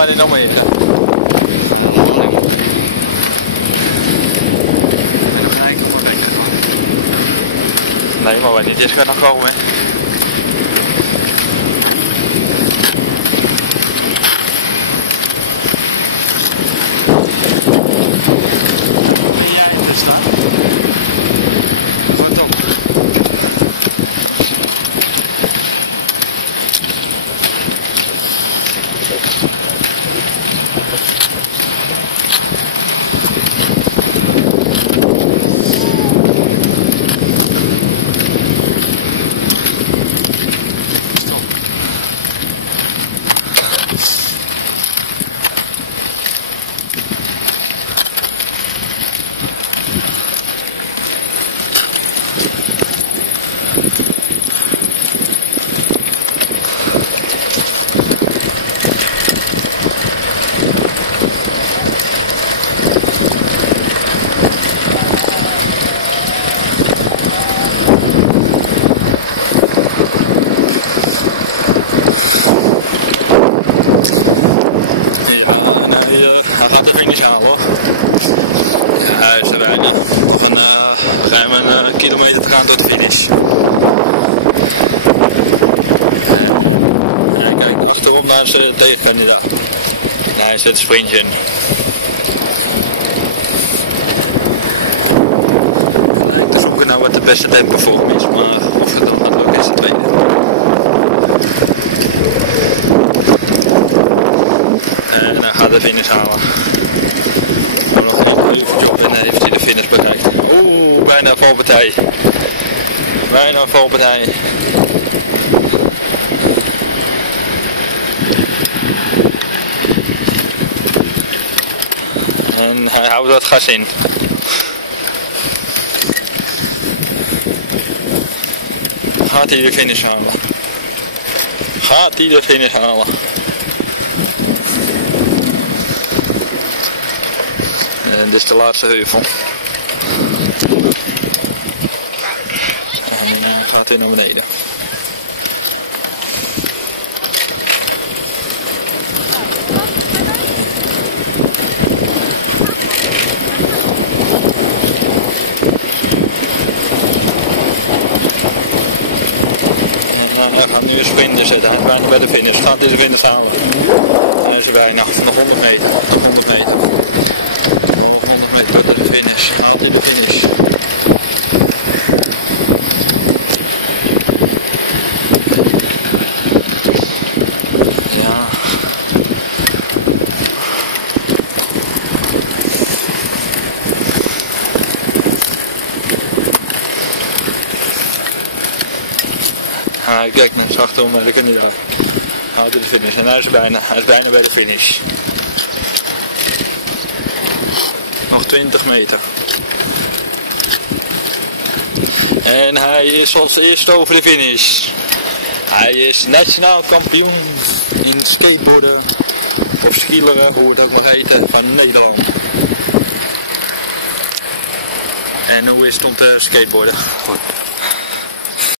mij niet nog meer. Nee, maar wanneer dit gaat nog komen. Kilometer te gaan tot de finish. Ja, kijk, als het erom naar zijn tegenkandidaat. Nou, hij zet een sprintje in. Ik te zoeken naar wat de beste tempo voor hem is, maar of het dan natuurlijk is, dat weet ik. En hij gaat de finish halen. Nog een uurtje op en heeft hij de finish bereikt. Oeh, bijna valpartij. Bijna valpartij. En hij houdt dat gas in. Gaat hij de finish halen? Gaat hij de finish halen? En dit is de laatste heuvel. En dan gaat hij naar beneden. En hij gaat nu een sprinter zetten. Hij is bijna bij de finish. Gaat hij de finish halen? Hij is er bijna. Nog 100 meter. Nog 100 meter. Gaat de finish, gaat in de finish. Ja. Hij kijkt naar zijn achterom naar de kandidaat. Gaat in de finish en hij is bijna bij de finish. Nog 20 meter. En hij is als eerste over de finish. Hij is nationaal kampioen in skateboarden of skileren, hoe het ook mag heten, van Nederland. En hoe is het om te skateboarden? Goed.